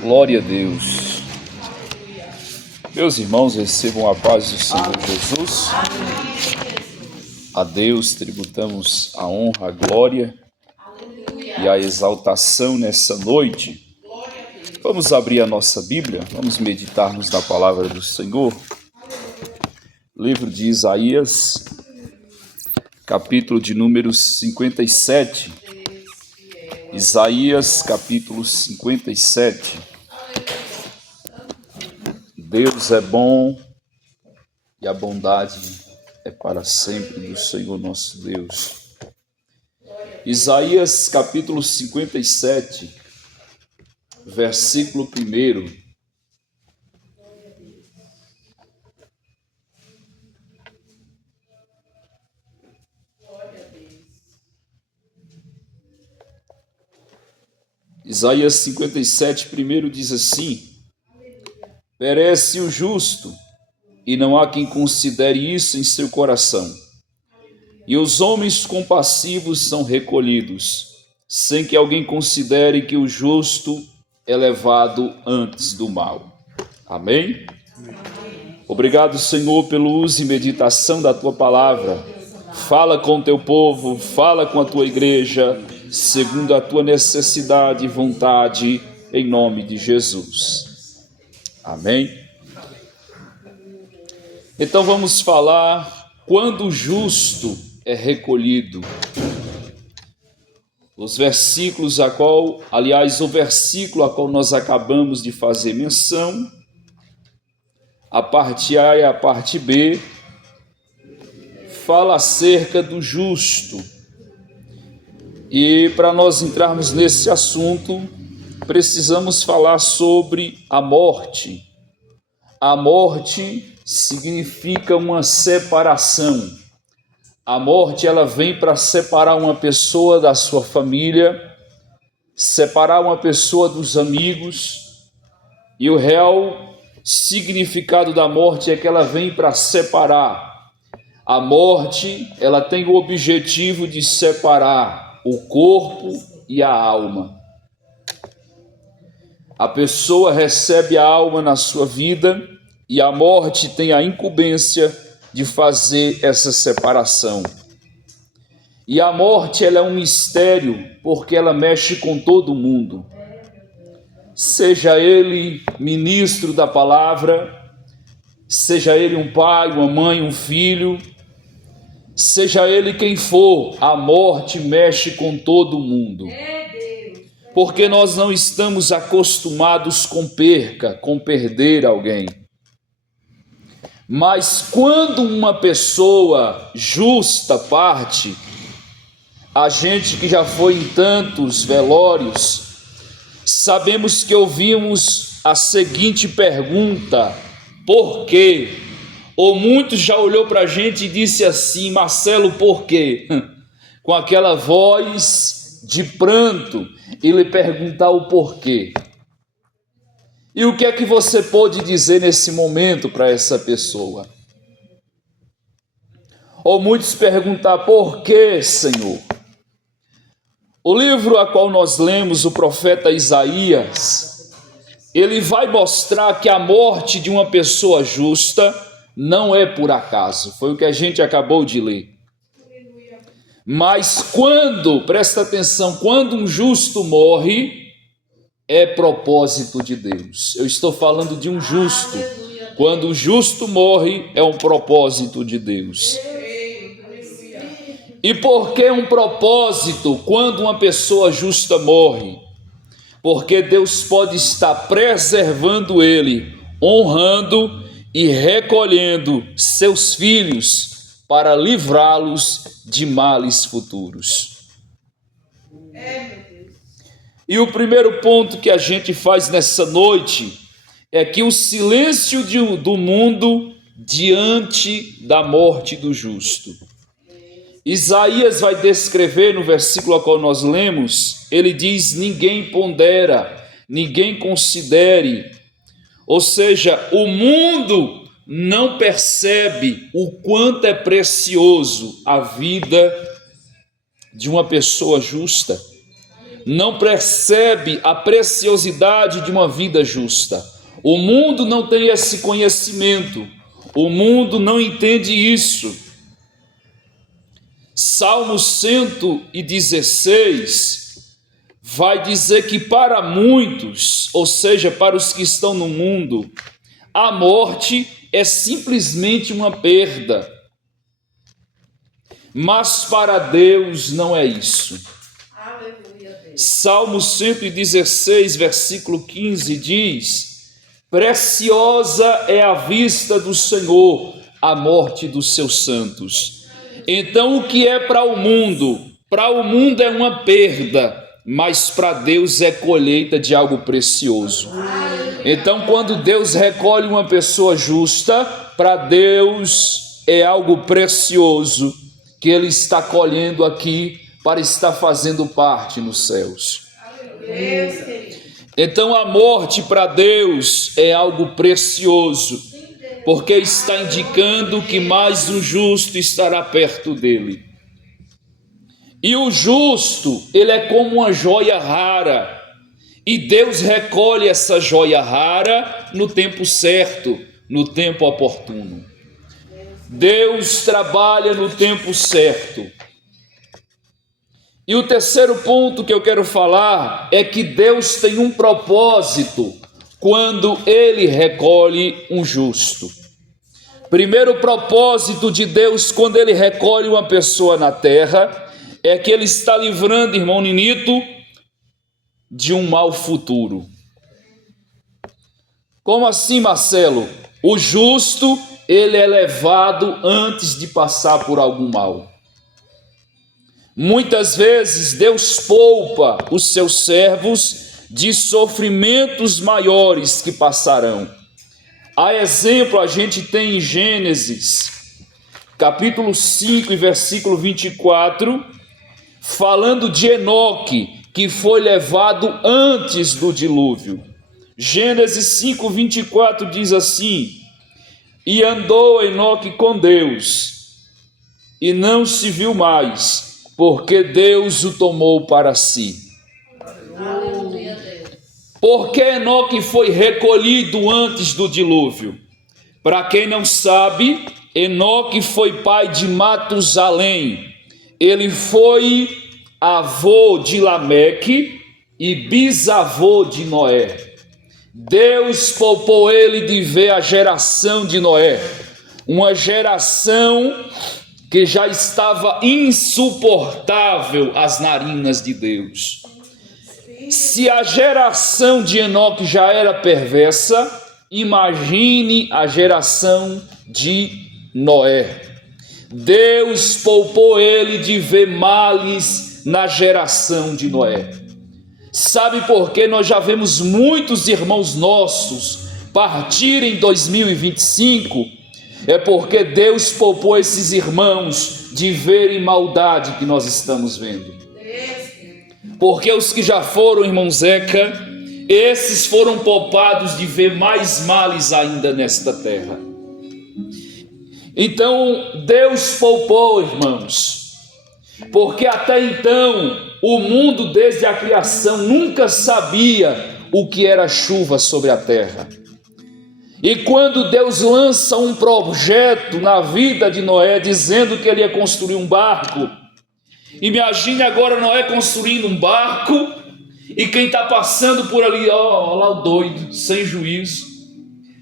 Glória a Deus. Meus irmãos, recebam a paz do Senhor Jesus. A Deus tributamos a honra, a glória e a exaltação nessa noite. Vamos abrir a nossa Bíblia, vamos meditarmos na palavra do Senhor. Livro de Isaías, capítulo de número 57. Isaías, capítulo 57. Deus é bom e a bondade é para sempre do Senhor nosso Deus. Isaías, capítulo 57, versículo 1. Isaías 57, 1 diz assim: perece o justo, e não há quem considere isso em seu coração. E os homens compassivos são recolhidos, sem que alguém considere que o justo é levado antes do mal. Amém? Obrigado, Senhor, pelo uso e meditação da Tua palavra. Fala com o Teu povo, fala com a Tua igreja, segundo a Tua necessidade e vontade, em nome de Jesus. Amém? Então vamos falar quando o justo é recolhido. Os versículos o versículo a qual nós acabamos de fazer menção, a parte A e a parte B, fala acerca do justo. E para nós entrarmos nesse assunto, precisamos falar sobre a morte. A morte significa uma separação. A morte, ela vem para separar uma pessoa da sua família, separar uma pessoa dos amigos, e o real significado da morte é que ela vem para separar. A morte, ela tem o objetivo de separar o corpo e a alma. A pessoa recebe a alma na sua vida e a morte tem a incumbência de fazer essa separação. E a morte, ela é um mistério porque ela mexe com todo mundo. Seja ele ministro da palavra, seja ele um pai, uma mãe, um filho, seja ele quem for, a morte mexe com todo mundo. Porque nós não estamos acostumados com perca, com perder alguém. Mas quando uma pessoa justa parte, a gente que já foi em tantos velórios, sabemos que ouvimos a seguinte pergunta: por quê? Ou muitos já olhou para a gente e disse assim: Marcelo, por quê? Com aquela voz de pranto, e lhe perguntar o porquê. E o que é que você pode dizer nesse momento para essa pessoa? Ou muitos perguntar: por quê, Senhor? O livro a qual nós lemos, o profeta Isaías, ele vai mostrar que a morte de uma pessoa justa não é por acaso. Foi o que a gente acabou de ler. Mas presta atenção, quando um justo morre, é propósito de Deus. Eu estou falando de um justo. Quando o justo morre, é um propósito de Deus. E por que um propósito quando uma pessoa justa morre? Porque Deus pode estar preservando ele, honrando e recolhendo seus filhos para livrá-los de males futuros. E o primeiro ponto que a gente faz nessa noite é que o silêncio do mundo diante da morte do justo. Isaías vai descrever no versículo ao qual nós lemos, ele diz: ninguém pondera, ninguém considere. Ou seja, o mundo não percebe o quanto é precioso a vida de uma pessoa justa. não percebe a preciosidade de uma vida justa. O mundo não tem esse conhecimento, o mundo não entende isso. Salmo 116 vai dizer que para muitos, ou seja, para os que estão no mundo, a morte é simplesmente uma perda. Mas para Deus não é isso. Salmo 116, versículo 15 diz: preciosa é a vista do Senhor a morte dos seus santos. Então, o que é para o mundo? Para o mundo é uma perda, mas para Deus é colheita de algo precioso. Então, quando Deus recolhe uma pessoa justa, para Deus é algo precioso que Ele está colhendo aqui para estar fazendo parte nos céus. Então, a morte para Deus é algo precioso, porque está indicando que mais um justo estará perto dele. E o justo, ele é como uma joia rara, e Deus recolhe essa joia rara no tempo certo, no tempo oportuno. Deus trabalha no tempo certo. E o terceiro ponto que eu quero falar é que Deus tem um propósito quando Ele recolhe um justo. Primeiro propósito de Deus quando Ele recolhe uma pessoa na terra é que Ele está livrando, irmão Ninito, de um mau futuro. Como assim, Marcelo? O justo, ele é levado antes de passar por algum mal. Muitas vezes Deus poupa os seus servos de sofrimentos maiores que passarão. A exemplo, a gente tem em Gênesis, capítulo 5 e versículo 24, falando de Enoque, que foi levado antes do dilúvio. Gênesis 5, 24 diz assim: e andou Enoque com Deus, e não se viu mais, porque Deus o tomou para si. Aleluia, Deus. Porque Enoque foi recolhido antes do dilúvio? Para quem não sabe, Enoque foi pai de Matusalém. Ele foi avô de Lameque e bisavô de Noé. Deus poupou ele de ver a geração de Noé, uma geração que já estava insuportável às narinas de Deus. Se a geração de Enoque já era perversa, imagine a geração de Noé. Deus poupou ele de ver males na geração de Noé. Sabe por que nós já vemos muitos irmãos nossos partirem em 2025? É porque Deus poupou esses irmãos de verem maldade que nós estamos vendo. Porque os que já foram, irmão Zeca, esses foram poupados de ver mais males ainda nesta terra. Então, Deus poupou, irmãos, porque até então, o mundo desde a criação nunca sabia o que era chuva sobre a terra. E quando Deus lança um projeto na vida de Noé, dizendo que ele ia construir um barco, imagine agora Noé construindo um barco, e quem está passando por ali, ó lá o doido, sem juízo.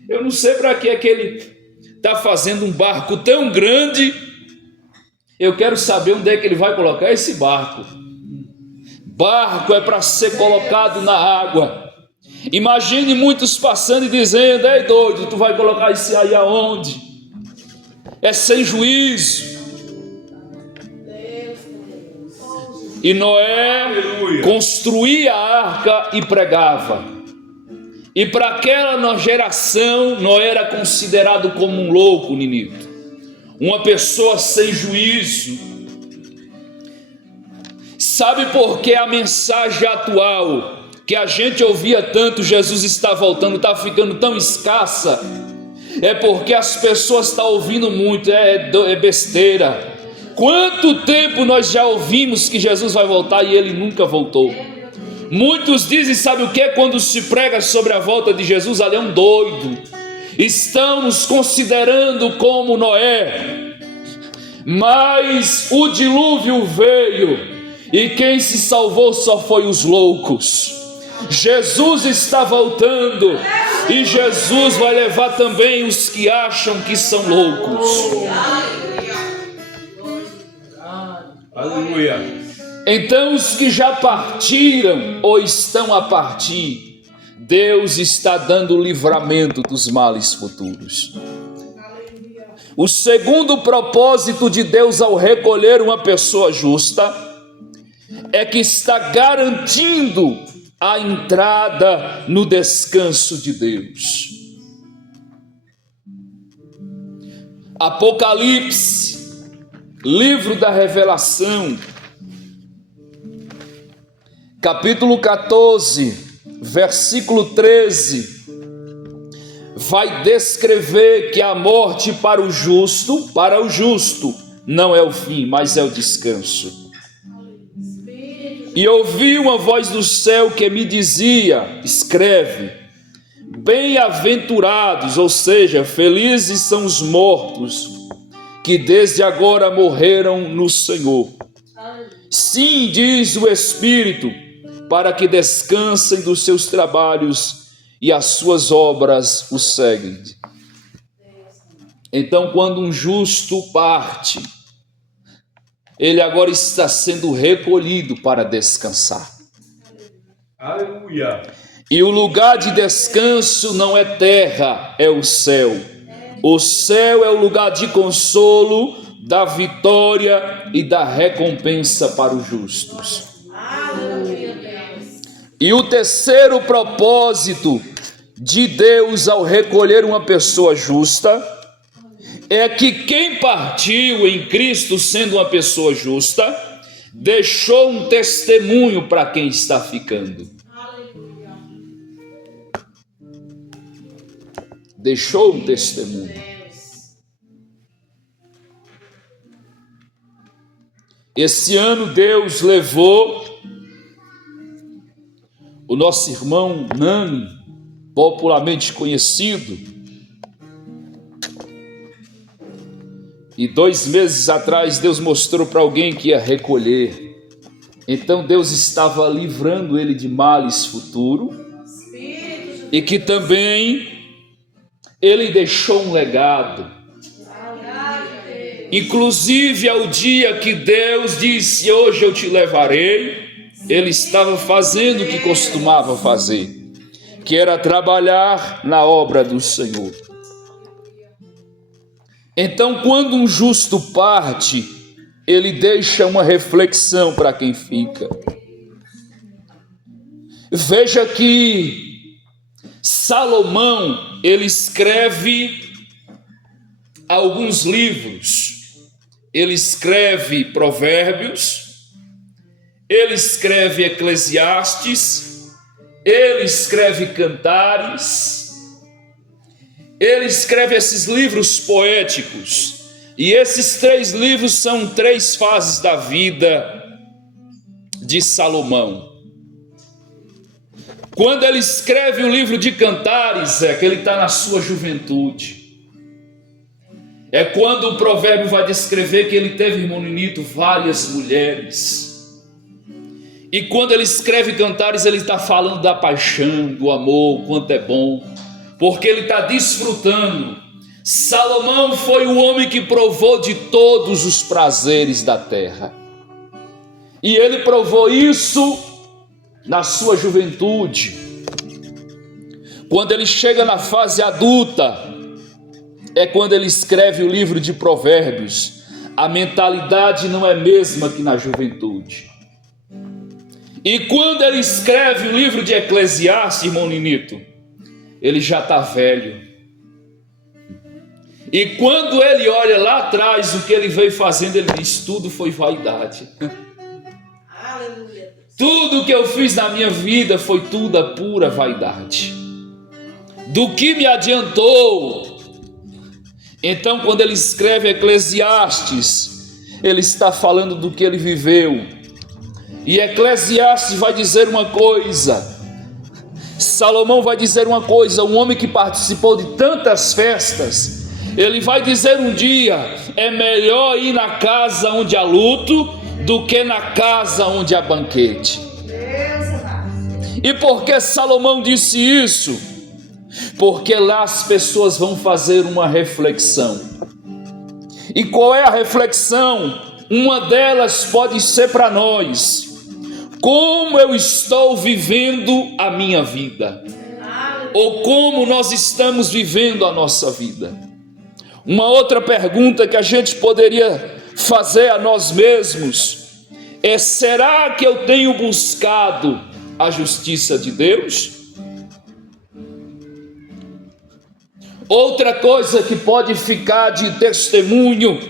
Eu não sei para que é que ele está fazendo um barco tão grande. Eu quero saber onde é que ele vai colocar esse barco. Barco é para ser colocado na água. Imagine muitos passando e dizendo: ei doido, tu vai colocar isso aí aonde? É sem juízo. E Noé construía a arca e pregava. E para aquela geração, Noé era considerado como um louco, Ninito, uma pessoa sem juízo. Sabe por que a mensagem atual, que a gente ouvia tanto, Jesus está voltando, está ficando tão escassa? É porque as pessoas estão ouvindo muito, é besteira. Quanto tempo nós já ouvimos que Jesus vai voltar e ele nunca voltou? Muitos dizem, sabe o que? Quando se prega sobre a volta de Jesus, ali é um doido. Estão nos considerando como Noé. Mas o dilúvio veio e quem se salvou só foi os loucos. Jesus está voltando e Jesus vai levar também os que acham que são loucos. Aleluia. Então os que já partiram ou estão a partir, Deus está dando livramento dos males futuros. O segundo propósito de Deus ao recolher uma pessoa justa é que está garantindo a entrada no descanso de Deus. Apocalipse, livro da Revelação, capítulo 14, versículo 13, vai descrever que a morte para o justo não é o fim, mas é o descanso. E ouvi uma voz do céu que me dizia, escreve, bem-aventurados, ou seja, felizes são os mortos, que desde agora morreram no Senhor. Sim, diz o Espírito, para que descansem dos seus trabalhos e as suas obras o seguem. Então, quando um justo parte, ele agora está sendo recolhido para descansar. Aleluia. E o lugar de descanso não é terra, é o céu. O céu é o lugar de consolo, da vitória e da recompensa para os justos. E o terceiro propósito de Deus ao recolher uma pessoa justa é que quem partiu em Cristo sendo uma pessoa justa, deixou um testemunho para quem está ficando. Deixou um testemunho. Esse ano Deus levou o nosso irmão Nani, popularmente conhecido, e 2 meses atrás Deus mostrou para alguém que ia recolher. Então Deus estava livrando ele de males futuros e que também ele deixou um legado. Inclusive ao dia que Deus disse, hoje eu te levarei, ele estava fazendo o que costumava fazer, que era trabalhar na obra do Senhor. Então, quando um justo parte, ele deixa uma reflexão para quem fica. Veja que Salomão, ele escreve alguns livros. Ele escreve Provérbios, ele escreve Eclesiastes, ele escreve Cantares. Ele escreve esses livros poéticos, e esses 3 livros são 3 fases da vida de Salomão. Quando ele escreve o livro de Cantares, é que ele está na sua juventude. É quando o provérbio vai descrever que ele teve, irmão Nito, várias mulheres. E quando ele escreve Cantares, ele está falando da paixão, do amor, o quanto é bom, porque ele está desfrutando. Salomão foi o homem que provou de todos os prazeres da terra, e ele provou isso na sua juventude. Quando ele chega na fase adulta, é quando ele escreve o livro de Provérbios. A mentalidade não é a mesma que na juventude. E quando ele escreve o livro de Eclesiastes, irmão Ninito, ele já está velho. E quando ele olha lá atrás o que ele veio fazendo, ele diz, tudo foi vaidade. Aleluia. Tudo que eu fiz na minha vida foi tudo a pura vaidade. Do que me adiantou? Então, quando ele escreve Eclesiastes, ele está falando do que ele viveu. E Eclesiastes vai dizer uma coisa, Salomão vai dizer uma coisa, um homem que participou de tantas festas, ele vai dizer um dia: é melhor ir na casa onde há luto do que na casa onde há banquete. E por que Salomão disse isso? Porque lá as pessoas vão fazer uma reflexão. E qual é a reflexão? Uma delas pode ser para nós: como eu estou vivendo a minha vida? Ou como nós estamos vivendo a nossa vida? Uma outra pergunta que a gente poderia fazer a nós mesmos é: será que eu tenho buscado a justiça de Deus? Outra coisa que pode ficar de testemunho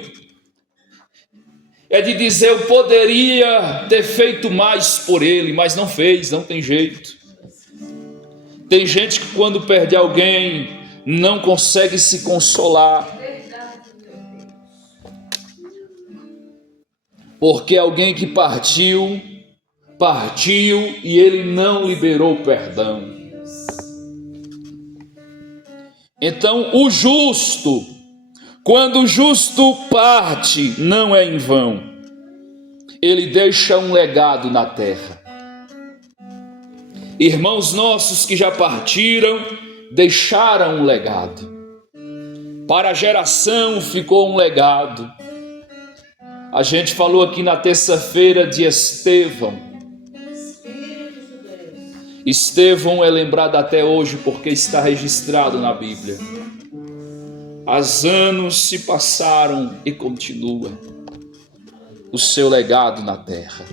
é de dizer: eu poderia ter feito mais por ele, mas não fez, não tem jeito. Tem gente que quando perde alguém não consegue se consolar, porque alguém que partiu e ele não liberou perdão. Então o justo, quando o justo parte, não é em vão, ele deixa um legado na terra. Irmãos nossos que já partiram, deixaram um legado. Para a geração ficou um legado. A gente falou aqui na terça-feira de Estevão. Estevão é lembrado até hoje porque está registrado na Bíblia. Os anos se passaram e continua o seu legado na terra.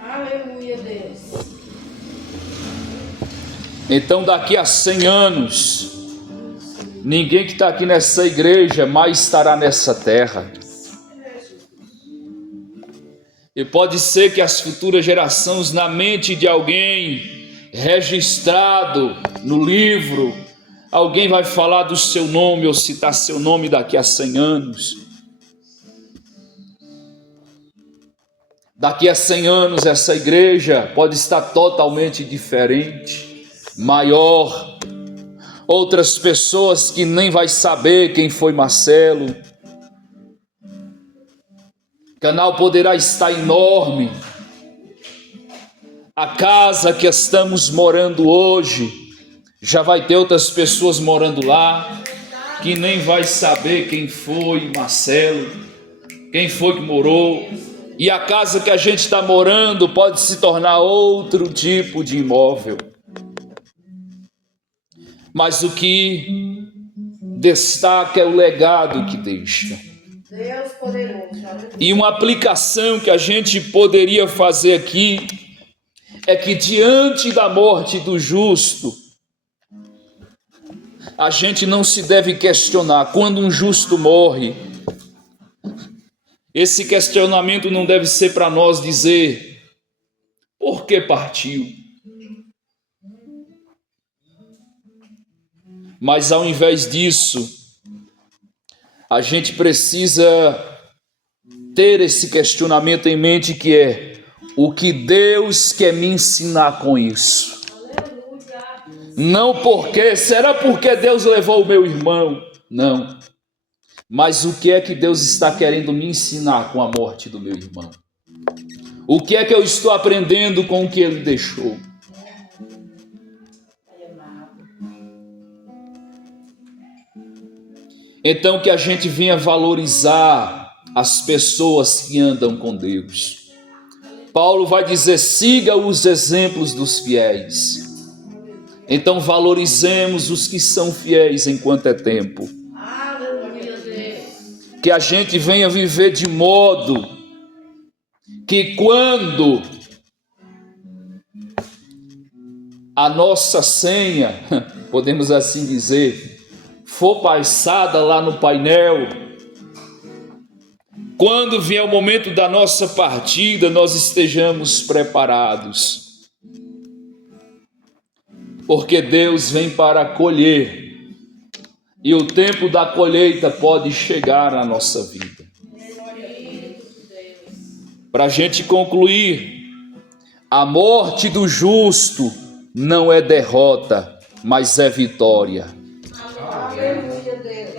Aleluia, Deus. Então daqui a 100 anos, ninguém que está aqui nessa igreja mais estará nessa terra. E pode ser que as futuras gerações, na mente de alguém registrado no livro, alguém vai falar do seu nome ou citar seu nome daqui a 100 anos. Daqui a 100 anos essa igreja pode estar totalmente diferente, maior. Outras pessoas que nem vai saber quem foi Marcelo. O canal poderá estar enorme. A casa que estamos morando hoje, já vai ter outras pessoas morando lá, que nem vai saber quem foi Marcelo, quem foi que morou. E a casa que a gente está morando pode se tornar outro tipo de imóvel. Mas o que destaca é o legado que deixa. Deus poderoso. E uma aplicação que a gente poderia fazer aqui é que diante da morte do justo, a gente não se deve questionar. Quando um justo morre, esse questionamento não deve ser para nós dizer: por que partiu? Mas ao invés disso, a gente precisa ter esse questionamento em mente, que é: o que Deus quer me ensinar com isso? Não porque, será porque Deus levou o meu irmão? Não. Mas o que é que Deus está querendo me ensinar com a morte do meu irmão? O que é que eu estou aprendendo com o que ele deixou? Então que a gente venha valorizar as pessoas que andam com Deus. Paulo vai dizer: siga os exemplos dos fiéis. Então valorizemos os que são fiéis enquanto é tempo. Que a gente venha viver de modo que quando a nossa senha, podemos assim dizer, for passada lá no painel, quando vier o momento da nossa partida, nós estejamos preparados. Porque Deus vem para colher, e o tempo da colheita pode chegar na nossa vida. Para a gente concluir, A morte do justo não é derrota, mas é vitória. Aleluia, Deus.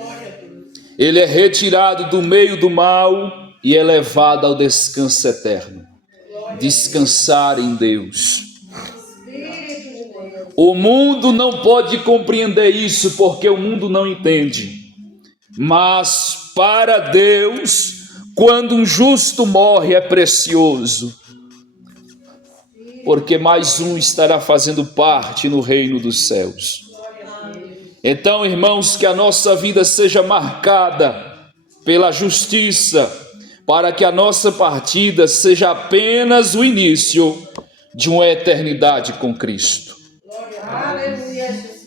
Ele é retirado do meio do mal e é levado ao descanso eterno. Descansar em Deus. Espírito de Deus. O mundo não pode compreender isso porque o mundo não entende. Mas para Deus, quando um justo morre, é precioso. Porque mais um estará fazendo parte no reino dos céus. Então, irmãos, que a nossa vida seja marcada pela justiça, para que a nossa partida seja apenas o início de uma eternidade com Cristo. Aleluia, Jesus.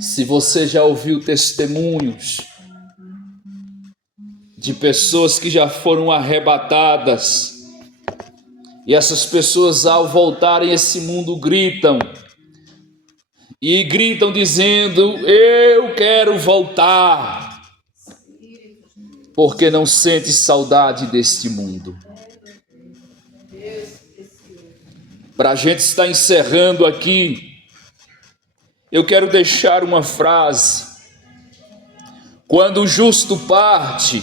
Se você já ouviu testemunhos de pessoas que já foram arrebatadas, e essas pessoas, ao voltarem a esse mundo, gritam dizendo: eu quero voltar, porque não sente saudade deste mundo. Para a gente estar encerrando aqui, eu quero deixar uma frase: quando o justo parte,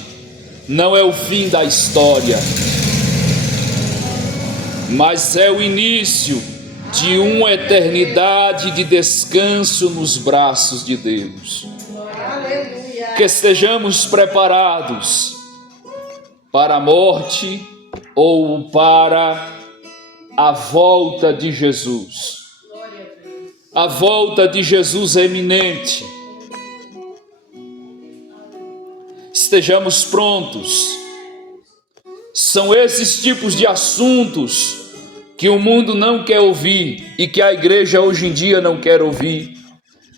não é o fim da história, mas é o início de uma eternidade de descanso nos braços de Deus. Aleluia. Que estejamos preparados para a morte ou para a volta de Jesus. A volta de Jesus é iminente. Estejamos prontos. São esses tipos de assuntos que o mundo não quer ouvir e que a igreja hoje em dia não quer ouvir.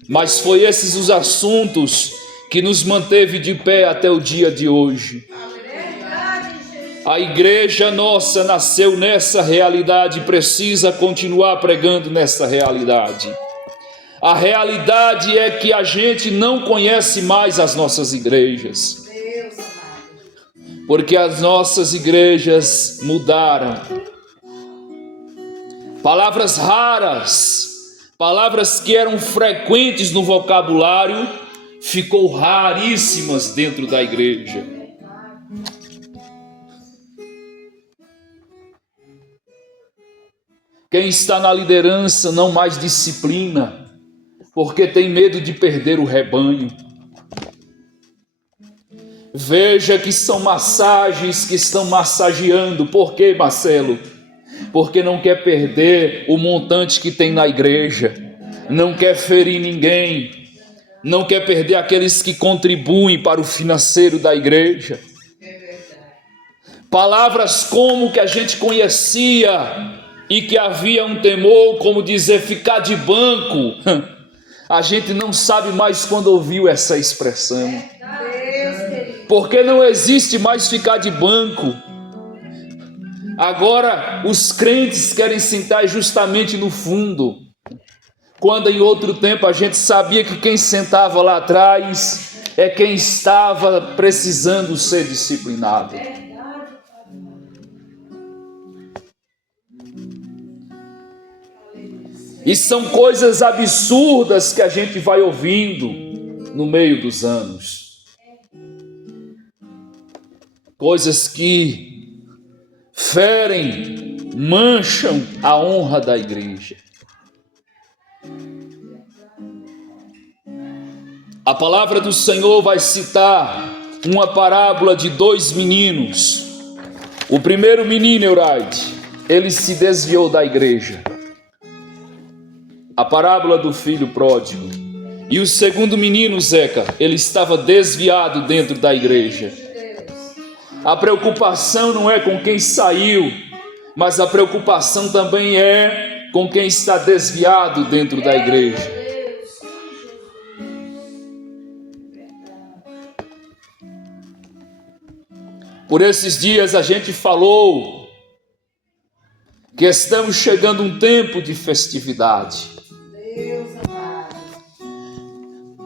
Mas foi esses os assuntos que nos manteve de pé até o dia de hoje. A igreja nossa nasceu nessa realidade e precisa continuar pregando nessa realidade. A realidade é que a gente não conhece mais as nossas igrejas, porque as nossas igrejas mudaram. Palavras raras, palavras que eram frequentes no vocabulário, ficou raríssimas dentro da igreja. Quem está na liderança não mais disciplina, porque tem medo de perder o rebanho. Veja que são massagens que estão massageando. Por quê, Marcelo? Porque não quer perder o montante que tem na igreja, não quer ferir ninguém, não quer perder aqueles que contribuem para o financeiro da igreja. Palavras como que a gente conhecia e que havia um temor, como dizer, ficar de banco. A gente não sabe mais quando ouviu essa expressão. Porque não existe mais ficar de banco. Agora os crentes querem sentar justamente no fundo, quando em outro tempo a gente sabia que quem sentava lá atrás é quem estava precisando ser disciplinado. E são coisas absurdas que a gente vai ouvindo no meio dos anos. Coisas que ferem, mancham a honra da igreja. A palavra do Senhor vai citar uma parábola de 2 meninos. O primeiro menino, Euraide, ele se desviou da igreja. A parábola do filho pródigo. E o segundo menino, Zeca, ele estava desviado dentro da igreja. A preocupação não é com quem saiu, mas a preocupação também é com quem está desviado dentro da igreja. Por esses dias a gente falou que estamos chegando a um tempo de festividade.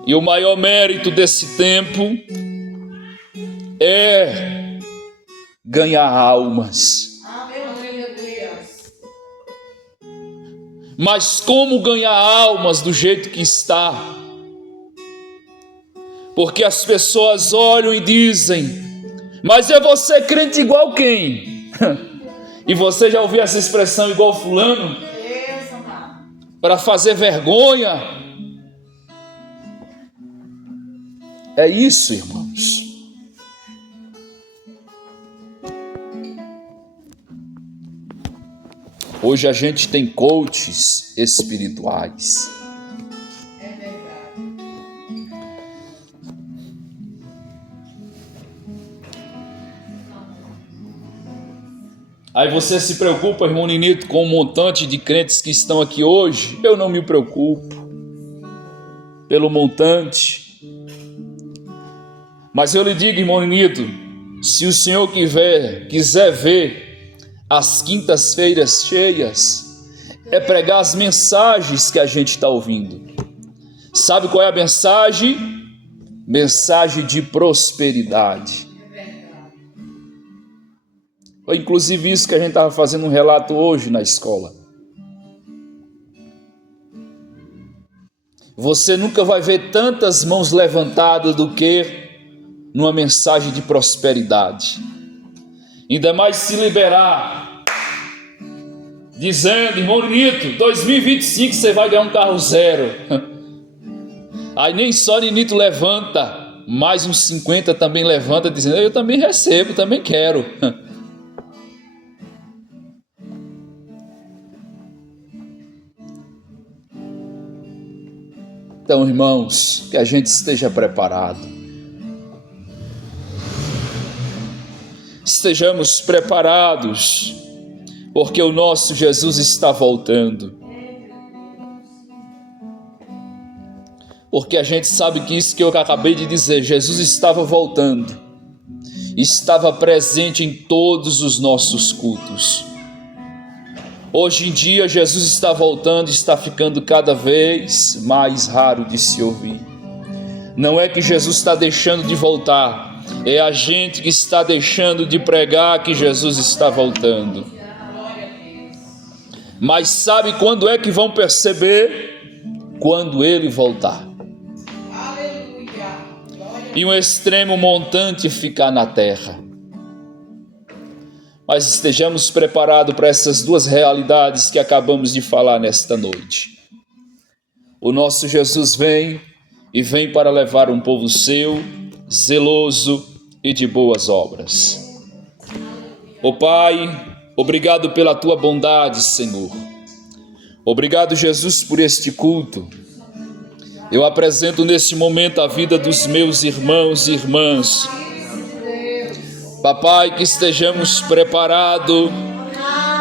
E o maior mérito desse tempo é ganhar almas. Mas como ganhar almas do jeito que está? Porque as pessoas olham e dizem: mas eu vou ser crente igual quem? E você já ouviu essa expressão, igual fulano? Para fazer vergonha. É isso, irmãos. Hoje a gente tem coaches espirituais. É verdade. Aí você se preocupa, irmão Ninito, com um montante de crentes que estão aqui hoje? Eu não me preocupo pelo montante. Mas eu lhe digo, irmão Ninito, se o Senhor quiser ver as quintas-feiras cheias, é pregar as mensagens que a gente está ouvindo. Sabe qual é a mensagem? Mensagem de prosperidade. Foi inclusive isso que a gente estava fazendo um relato hoje na escola. Você nunca vai ver tantas mãos levantadas do que numa mensagem de prosperidade. Ainda mais se liberar, dizendo: irmão Ninito, 2025 você vai ganhar um carro zero. Aí nem só Ninito levanta, mais uns 50 também levanta, dizendo: eu também recebo, também quero. Então, irmãos, que a gente esteja preparado. Estejamos preparados, porque o nosso Jesus está voltando. Porque a gente sabe que isso que eu acabei de dizer, Jesus estava voltando, estava presente em todos os nossos cultos. Hoje em dia Jesus está voltando, está ficando cada vez mais raro de se ouvir. Não é que Jesus está deixando de voltar, é a gente que está deixando de pregar que Jesus está voltando. Mas sabe quando é que vão perceber? Quando Ele voltar. E um extremo montante ficar na terra. Mas estejamos preparados para essas duas realidades que acabamos de falar nesta noite. O nosso Jesus vem, e vem para levar um povo seu, zeloso e de boas obras. Ó Pai, obrigado pela tua bondade, Senhor. Obrigado, Jesus, por este culto. Eu apresento neste momento a vida dos meus irmãos e irmãs. Papai, que estejamos preparados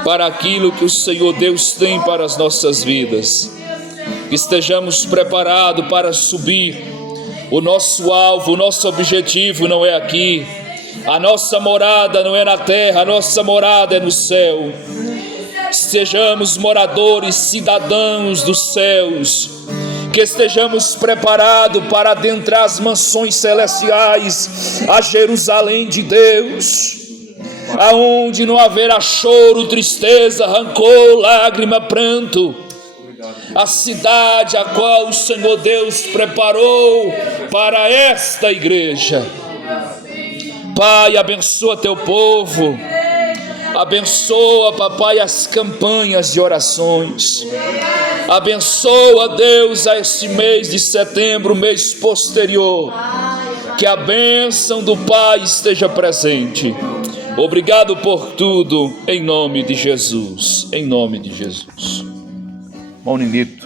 para aquilo que o Senhor Deus tem para as nossas vidas. Que estejamos preparados para subir. O nosso alvo, o nosso objetivo não é aqui. A nossa morada não é na terra, a nossa morada é no céu. Sejamos moradores, cidadãos dos céus. Que estejamos preparados para adentrar as mansões celestiais, a Jerusalém de Deus, aonde não haverá choro, tristeza, rancor, lágrima, pranto. A cidade a qual o Senhor Deus preparou para esta igreja. Pai, abençoa teu povo. Abençoa, papai, as campanhas de orações. Abençoa, Deus, a este mês de setembro, mês posterior. Que a bênção do Pai esteja presente. Obrigado por tudo, em nome de Jesus. Em nome de Jesus. Bom, Ninito.